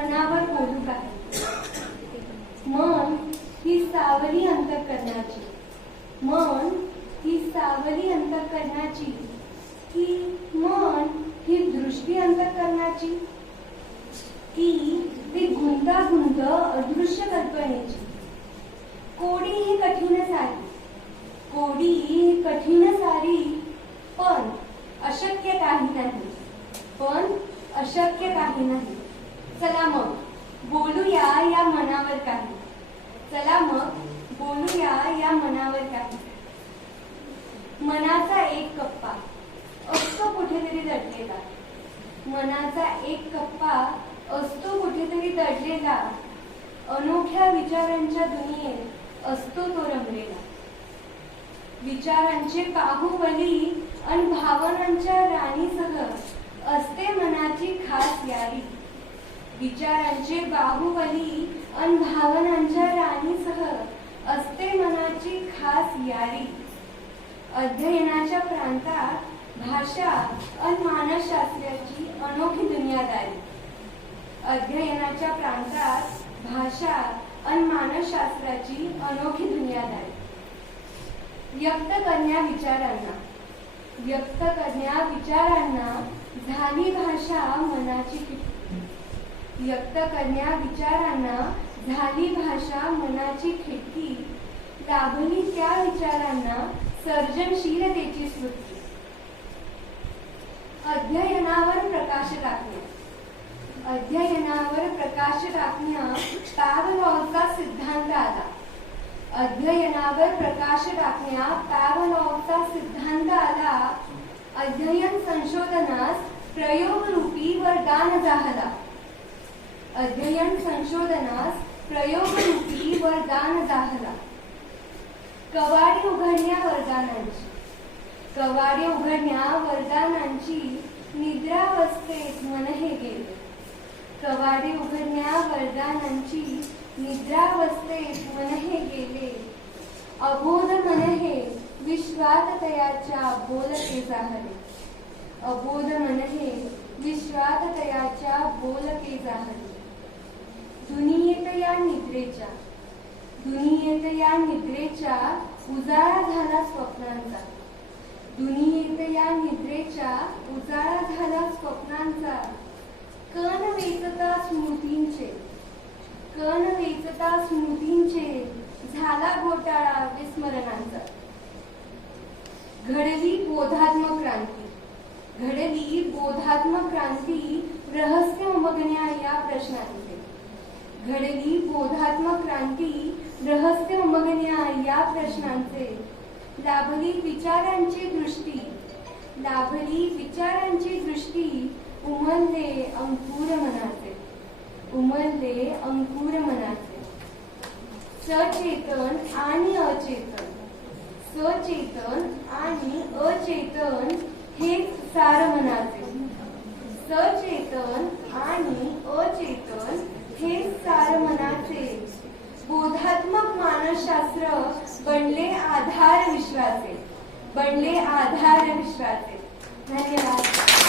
मनावर बोलू काय? मन ही सावली अंतःकरणाची, मन ही सावली अंतःकरणाची, की मन ही दृष्टी अंतःकरणाची, की ती गुंतागुंत अदृश्य कल्पनेची. कोडी ही कठीण सारी, कोडी ही कठीण सारी, पण अशक्य काही नाही, पण अशक्य काही नाही. चला मग बोलूया या मनावर काही, चला मग बोलूया या मनावर काही. मनाचा एक कप्पा असतो कुठेतरी दडलेला, मनाचा एक कप्पा असतो कुठेतरी दडलेला, अनोख्या विचारांच्या दुनियेत असतो तो रमलेला. विचारांचे बाहुबली आणि भावनांच्या राणीसह असते मनाची खास यारी. विचारांचे बाहुबली आणि भावनांच्या राणीसह असते मनाची खास यारी. अध्ययनाच्या प्रांतात भाषा आणि मानसशास्त्राची अनोखी दुनियादारी. अध्ययनाच्या प्रांतात भाषा आणि मानसशास्त्राची अनोखी दुनियादारी. व्यक्त करण्या विचारांना, व्यक्त करण्या विचारांना झाली भाषा मनाची खिडकी. व्यक्त करण्या विचारांना झाली भाषा मनाची खिडकी. लाभली त्या विचारांना सर्जनशीलतेची स्फूर्ती. अध्ययनावर प्रकाश टाकणे, अध्ययनावर प्रकाश टाकण्या पॅव्हलॉवचा सिद्धांत आला. अध्ययनावर प्रकाश टाकण्या पॅव्हलॉवचा सिद्धांत आला. अध्ययन संशोधनास प्रयोगरूपी वरदान जाहला. अध्ययन संशोधनास प्रयोगरूपी वरदान जाहला. कवाडे उघडण्या वरदानांची, कवाडे उघडण्या वरदानांची, निद्रावस्थेत मन हे गेले. कवाडे उघडण्या वरदानांची, निद्रावस्थेत मन हे गेले. अबोध मन हे विश्वात तयाच्या बोलके जाहले. अबोध मन हे विश्वात तयाच्या बोलके जाहले. दुनियेत या निद्रेच्या, दुनियेत या निद्रेच्या उजाळा झाला स्वप्नांचा. दुनियेत या निद्रेच्या उजाळा झाला स्वप्नांचा. कण वेचता स्मृतींचे, कण वेचता स्मृतींचे, झाला घोटाळा विस्मरणांचा. घडली बोधात्मक क्रांती, घडली बोधात्मक क्रांती, रहस्य उमगण्या या प्रश्नांचे. घडली बोधात्मक क्रांती, रहस्य उमगण्या या प्रश्नांचे. लाभली विचारांची दृष्टी, लाभली विचारांची दृष्टी, उमलले अंकुर मनाचे, उमलले अंकुर मनाचे. सचेतन आणि अचेतन, सचेतन आणि अचेतन हेच सार मनाचे. सचेतन आणि अचेतन हेच सार मनाचे. बोधात्मक मानसशास्त्र बनले आधार विश्वाचे, बनले आधार विश्वाचे. धन्यवाद.